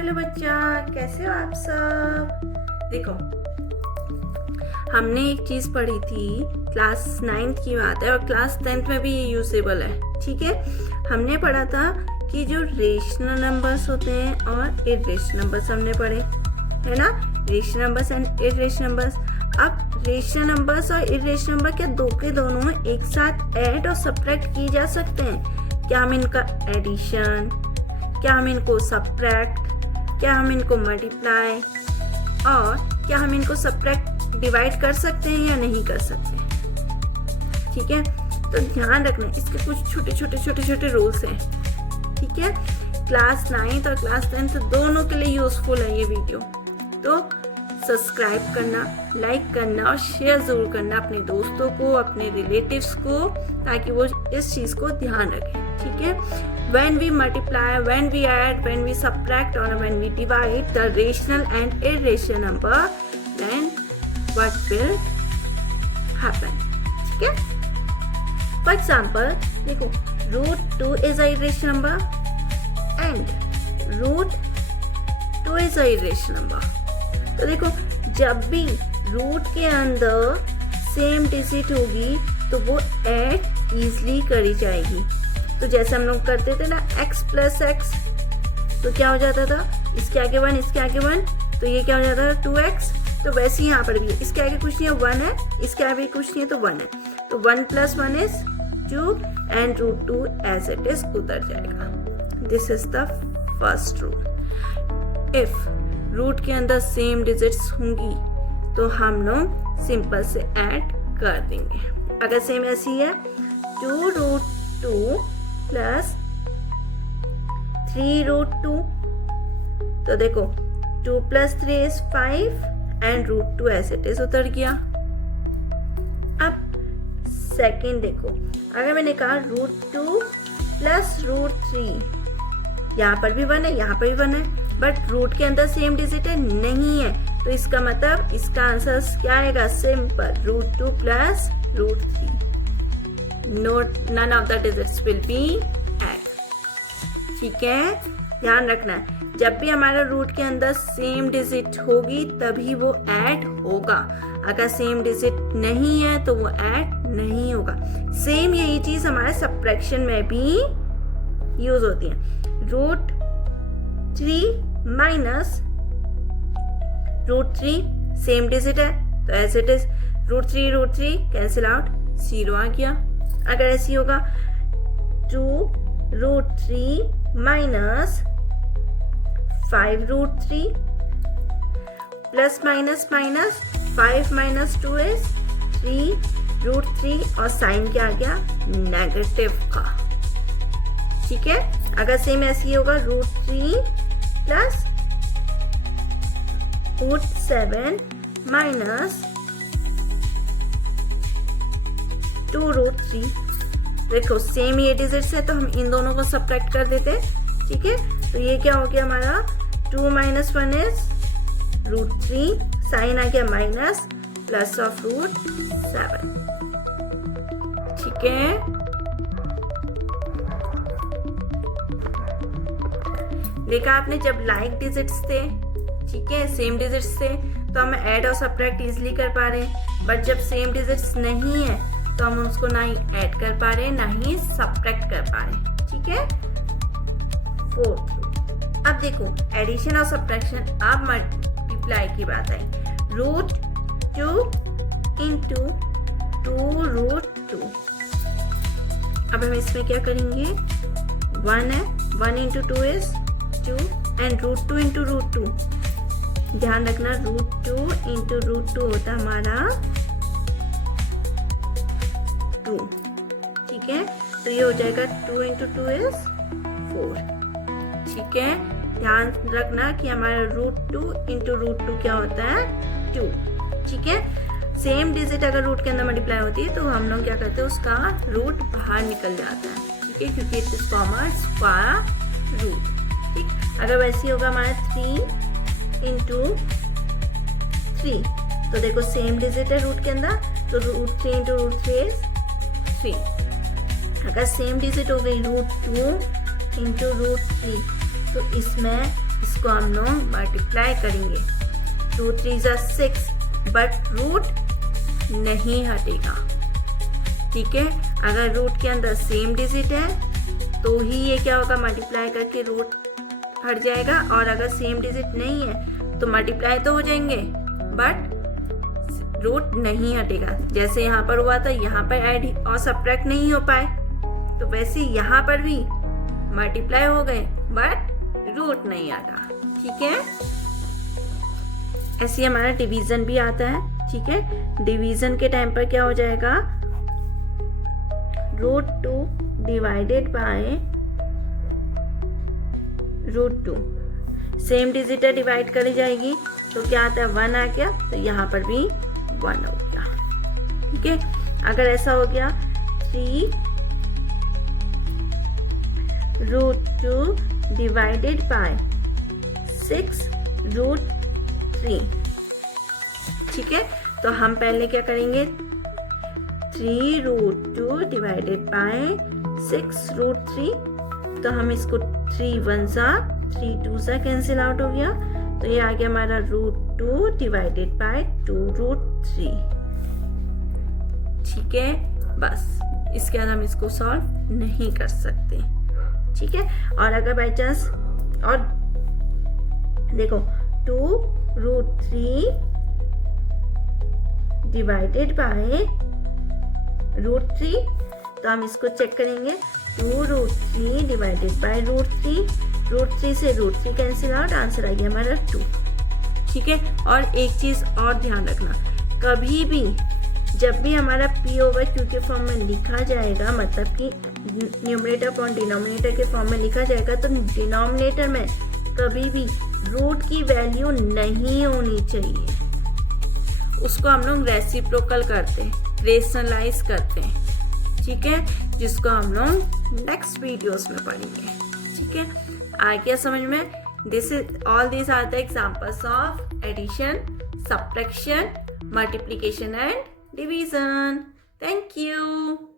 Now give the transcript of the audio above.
Hello बच्चा, कैसे हो आप सब। देखो, हमने एक चीज़ पढ़ी थी, क्लास 9th की बात है और क्लास 10th में भी ये यूजेबल है। ठीक है, हमने पढ़ा था कि जो रेशनल नंबर्स होते हैं और इरेशनल नंबर्स हमने पढ़े, है ना। Rational numbers and irrational numbers. अब रेशनल नंबर्स और इरेशनल नंबर क्या दो के दोनों एक साथ ऐड और सब्ट्रैक्ट किए जा सकते हैं? क्या हम इनका एडिशन, क्या हम इनको सब्ट्रैक्ट, क्या हम इनको मल्टीप्लाई और क्या हम इनको सब्ट्रैक्ट डिवाइड कर सकते हैं या नहीं कर सकते? ठीक है, तो ध्यान रखना इसके कुछ छोटे छोटे रूल्स हैं। ठीक है, क्लास 9th और क्लास 10th दोनों के लिए यूजफुल है ये वीडियो। तो सब्सक्राइब करना, लाइक करना और शेयर जरूर करना अपने दोस्तों को, अपने रिलेटिव्स को, ताकि वो इस चीज को ध्यान रखें। ठीक है, when we multiply, when we add, when we subtract or when we divide the rational and irrational number, then what will happen? ठीक है, for example देखो, √2 is a irrational number and √2 is a irrational number। तो देखो, जब भी root के अंदर same digit होगी तो वो ऐड इजली करी जाएगी। तो जैसे हम लोग करते थे ना x + x, तो क्या हो जाता था, इसके आगे 1, इसके आगे 1, तो ये क्या हो जाता था 2x। तो वैसे ही यहाँ पर भी इसके आगे कुछ नहीं है 1 है, इसके आगे कुछ नहीं है तो 1 है, तो 1 + 1 is 2 and √2 as it is उतर जाएगा। This is the first rule. If root के अंदर सेम डिजिट्स होंगी तो हम लोग सिंपल से ऐड कर देंगे। अगर सेम ऐसी है 2√2 + 3√2, तो देखो 2 + 3 is 5 and √2 as it is उतर गया। अब सेकंड देखो, अगर मैंने कहा √2 + √3, यहाँ पर भी 1 है, यहाँ पर भी 1 है, बट रूट के अंदर सेम डिजिट है नहीं है, तो इसका मतलब इसका आंसर क्या आएगा, simple √2 + √3। none of the digits will be add। ठीक है, ध्यान रखना है, जब भी हमारा रूट के अंदर सेम डिजिट होगी तभी वो ऐड होगा। अगर सेम डिजिट नहीं है तो वो ऐड नहीं होगा। सेम यही चीज हमारे सब्ट्रैक्शन में भी यूज होती है। √3 - √3 सेम डिजिट है तो as it is √3 cancel out, 0 आ गया। अगर ऐसी होगा 2√3 - 5√3 ± 5 - 2 is 3√3 और साइन क्या आ गया, नेगेटिव का। ठीक है, अगर सेम ऐसी होगा √3 + √7 - 2√3। देखो सेम ये डिजिट्स है तो हम इन दोनों को सब्ट्रैक्ट कर देते। ठीक है, तो ये क्या हो गया हमारा 2 - 1 is √3, साइन आ गया माइनस प्लस ऑफ √7। ठीक है, देखा आपने, जब लाइक डिजिट्स थे, ठीक है, सेम डिजिट्स थे, तो हम ऐड और सब्ट्रैक्ट इजीली कर पा रहे हैं। बट जब सेम डिजिट्स नहीं है तो हम उसको ना ही ऐड कर पा रहे ना ही सब्ट्रैक्ट कर पा रहे। ठीक है, फोर्थ रूल। अब देखो, एडिशन और सब्ट्रैक्शन, अब मल्टीप्लाई की बात आई। √2 × 2√2। अब हम इसमें क्या करेंगे, 1 है, 1 × 2 is 2 and √2 × √2। ध्यान रखना, √2 × √2 होता हमारा 2। ठीक है, तो ये हो जाएगा 2 × 2 is 4। ठीक है, ध्यान रखना कि हमारा √2 × √2 क्या होता है, 2। ठीक है, सेम डिजिट अगर रूट के अंदर मल्टीप्लाई होती है तो हम लोग क्या करते हैं, उसका रूट बाहर निकल जाता है। ठीक है, क्योंकि it is common square root. ठीक, अगर वैसे होगा हमारा 3 × 3, तो देखो सेम डिजिट है रूट के अंदर, तो √3 × √3 is 3। अगर सेम डिजिट हो गई √2 × √3, तो इसमें इसको हम लोग मल्टीप्लाई करेंगे। 2 3 6, बट रूट नहीं हटेगा। ठीक है, अगर रूट के अंदर सेम डिजिट है तो ही ये क्या होगा, मल्टीप्लाई करके रूट हट जाएगा, और अगर सेम डिजिट नहीं है तो मल्टीप्लाई तो हो जाएंगे बट रूट नहीं हटेगा। जैसे यहाँ पर हुआ था, यहाँ पर ऐड और सब्ट्रैक्ट नहीं हो पाए, तो वैसे यहाँ पर भी मल्टीप्लाई हो गए बट रूट नहीं आता। ठीक है, ऐसे हमारा डिवीजन भी आता है। ठीक है, डिवीजन के टाइम पर क्या हो जाएगा, √2 डिवाइडेड बाय √2, सेम डिजिट है, डिवाइड करी जाएगी तो क्या आता है, 1 आ गया, तो यहाँ पर भी 1 हो गया। ठीक है, अगर ऐसा हो गया 3 √2 डिवाइडेड बाय 6 √3। ठीक है, तो हम पहले क्या करेंगे, 3 √2 डिवाइडेड बाय 6 √3, तो हम इसको 3 1 सा 3 2 सा कैंसिल आउट हो गया, तो ये आ गया हमारा √2 डिवाइडेड बाय 2 √3। ठीक है, बस इसके बाद हम इसको सॉल्व नहीं कर सकते। ठीक है, और अगर बाई चांस, और देखो 2 √3 डिवाइडेड बाय √3, तो हम इसको चेक करेंगे, 2 √3 डिवाइडेड बाय √3, √3 से √3 कैंसिल आउट, आंसर आ गया हमारा 2। ठीक है, और एक चीज और ध्यान रखना, कभी भी जब भी हमारा P/Q के फॉर्म में लिखा जाएगा, मतलब कि न्यूमरेटर अपॉन डिनोमिनेटर के फॉर्म में लिखा जाएगा, तो डिनोमिनेटर में कभी भी रूट की वैल्यू नहीं होनी चाहिए। उसको हम लोग रेसिप्रोकल करते हैं, रेशनलाइज करते हैं। ठीक है, जिसको हम लोग नेक्स्ट वीडियोस में पढ़ेंगे। ठीक है, आ गया समझ में? All this are the examples of addition, subtraction, multiplication and division. Thank you.